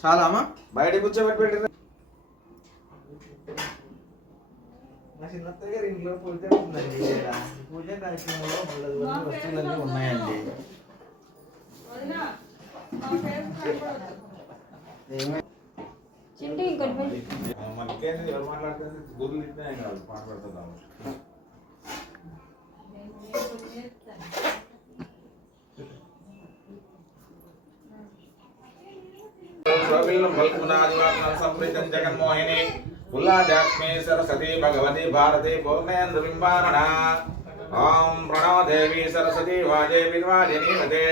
చాలా అమ్మా బయట కూర్చోబెట్టి పెట్టిన మా చిన్నత్తయ్య గారి ఇంట్లో పూజ ఉందండి. పూజ కార్యక్రమంలో వస్తువులన్నీ ఉన్నాయండి. మనకేంటి ఎవరు మాట్లాడుతుంది గుర్లు ఇట్లా కాదు పాట పెడుతున్నాము. సంప్రీతం జగన్మోహిని పుల్లాజాక్ష్మి సరస్వతి భగవతి భారతి పూర్ణేంద్ర బింబారణ ఓం ప్రణవ దేవి సరస్వతి వాజే విద్వాజనీమతే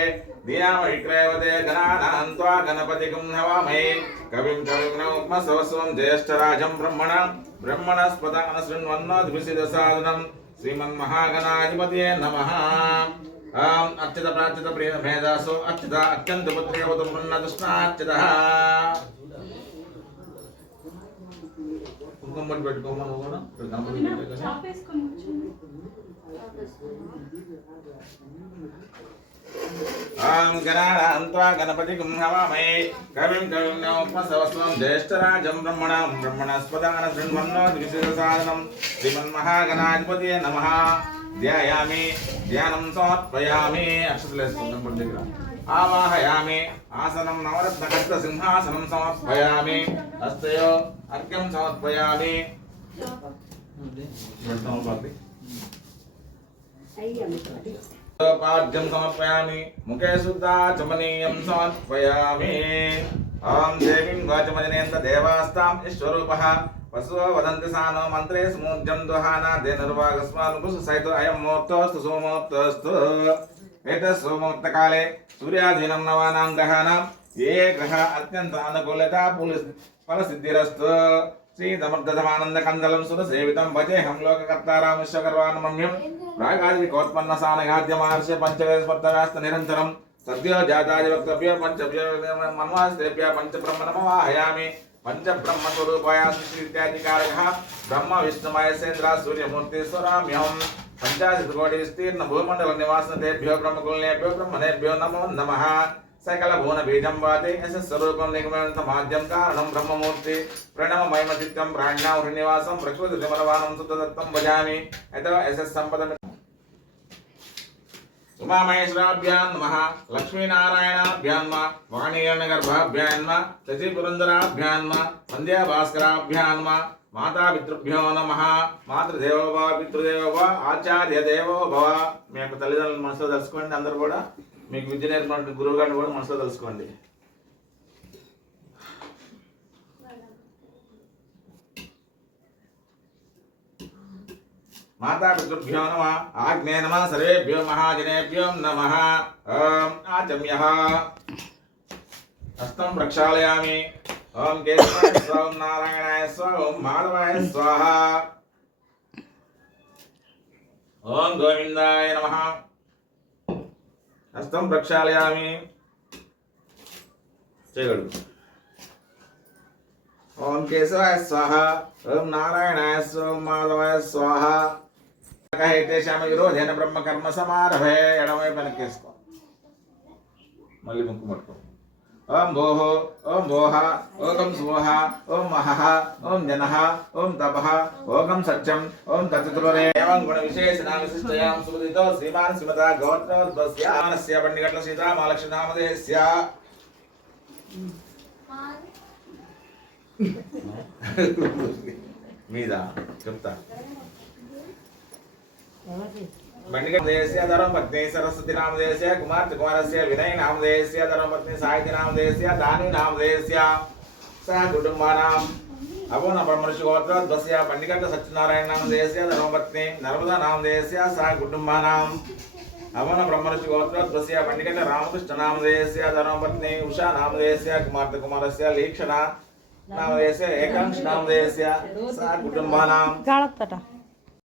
దియామవిక్రయవతే గణానాం త్వా గణపతిగం నమామి కవిం కవిం జ్యేష్ఠరాజం బ్రహ్మణస్పదాన శృణ్వన్నోద్భిషిదసాదనం శ్రీమన్మహాగణాధిపతయే నమః. అర్చిత ప్రార్చిత ప్రియ మేధాసు అర్చిత అత్యంత పుత్రేవతు పుణ్యదుష్ణార్చిత కుంకుమ పెట్టుకోమని కూడా గణపతిగం నమామి కవిం కవిం నోపసవస్వం జ్యేష్ఠరాజం బ్రహ్మణస్పదాన శృణ్వన్నోద్భిషిదసాదనం శ్రీమన్మహాగణాధిపతయే నమః. ధ్యాయామి ధ్యానం సమర్పయామి అక్షతలేసుకుందాం దగ్గర ఆవాహయామి ఆసనం నవరత్నకర్త సింహాసనం సమర్పయామి హస్తయో అర్ఘ్యం సమర్పయామి పాద్యం సమర్పయామి ముఖే శుద్ధాచమనీయం సమర్పయామి. ఓం దేవీం వాచమజనేంద్ర దేవాస్తాం ఈశ్వరూపః వసో వదంతి సానో మంత్రే స్మూర్జం దుహానా దేనుర్వాగస్మానుకుసు సైతో అయం ముహూర్తోస్తు సుముహూర్తోస్తు. ఏతత్ సుముహూర్తకాలే సూర్యాధీనం నవానాం గ్రహాణం ఏ గ్రహ అత్యంత అనుకూలత ఫలసిద్ధిరస్తు. శ్రీ సమర్థమానంద కందలం సురసేవితం భజేహం లోకకర్తారాం విశ్వకర్వాణమమ్యం రాగాదికోత్పన్న సానగాద్య మహర్షి పంచవేద నిరంతరం సద్యో జాతాది వక్తవ్య పంచభ్య మన్వాస్తేభ్య పంచబ్రహ్మణమవాహయామి. పంచబ్రహ్మస్వరూపాయ సృష్టి ఇత్యాదికారకః బ్రహ్మ విష్ణుమహేశ్వేంద్ర సూర్యమూర్తిస్వరామ్యహం. పంచాశతకోటి విస్తీర్ణ భూమండల నివాసనేభ్యో బ్రహ్మకుల్నేభ్యో బ్రహ్మణేభ్యో నమో నమః. సకల భువన బీజం వాతే యశస్వరూపం నిగమంత మాధ్యం కారణం బ్రహ్మమూర్తి ప్రణవ మహిమచిత్తం ప్రాజ్ఞా హృనివాసం ప్రకృతి విమలవానం సుతదత్తం భజామి. యతో యశస్ సంపద ఉమామహేశ్వరాభ్యాం నమః. లక్ష్మీనారాయణాభ్యాం నమః. వాణీయనగర్భాభ్యాం నమః. శశిపురందరాభ్యాం నమః. సంధ్యాభాస్కరాభ్యాం నమః. మాతాపితృభ్యో నమః. మాతృదేవో భవ పితృదేవో భవ ఆచార్య దేవో భవ. మీ యొక్క తల్లిదండ్రులు మనసులో తెలుసుకోండి. అందరూ కూడా మీకు విద్య నేర్పిన గురువు గారిని కూడా మనసులో తెలుసుకోండి. మాతాపితృభ్యో నమః. ఆగ్నే నమః. సర్వేభ్యో మహాజనేభ్యో నమః. ఓం ఆచమ్యః. హస్తం ప్రక్షాళయామి. ఓం కేశవాయ స్వాహ. ఓం నారాయణాయ స్వాహ. ఓం మాధవాయ స్వాహ. ఓం గోవిందాయ నమః. హస్తం ప్రక్షాళయామి. చేయగలరు. ఓం కేశవాయ స్వాహ. ఓం నారాయణాయ స్వాహ. ఓం మాధవాయ స్వాహ. శ్యామ విరోధేన బ్రహ్మ కర్మ సమారభే. ఎడమవైపు వెనక్కేసుకో. మళ్ళీ ముక్కు పట్టుకో. ఓం భోః. ఓం భోః. ఓం స్వః. ఓం మహః. ఓం జనః. ఓం తపః. ఓం సత్యం. ఓం తత్తురే. ఏవం గుణ విశేషణ విశిష్టయాం సుదితో శ్రీమాన్ శ్రీమతా గోత్రోద్భవస్య ఆనస్య పండిగట్ల సీతా మహాలక్ష్మి నామధేయస్య. మీద చెప్తా. బండిగేశ్య ధర్మపత్ని సరస్వతి నామధేయస్య. కుమార్తె కుమారస్య వినయ నామధేయస్య. ధర్మపత్ని సాహిత్య నామధేయస్య. దాని నామధేయస్య. సహ కుటుంబానాం అపోన బ్రహ్మర్షి గోత్రోద్భవస్య పండిగట్ల సత్యనారాయణ నామధేయస్య. ధర్మపత్ని నర్మదా నామధేయస్య. సహ కుటుంబానాం అపోన బ్రహ్మర్షి గోత్రోద్భవస్య పండిగట్ల రామకృష్ణ నామధేయస్య. ధర్మపత్ని ఉషా నామధేయస్య. కుమార్తె కుమారస్య లీక్షణ నామధేయస్య. ఏకాంక్ష నామధేయస్య. సహ కుటుంబానాం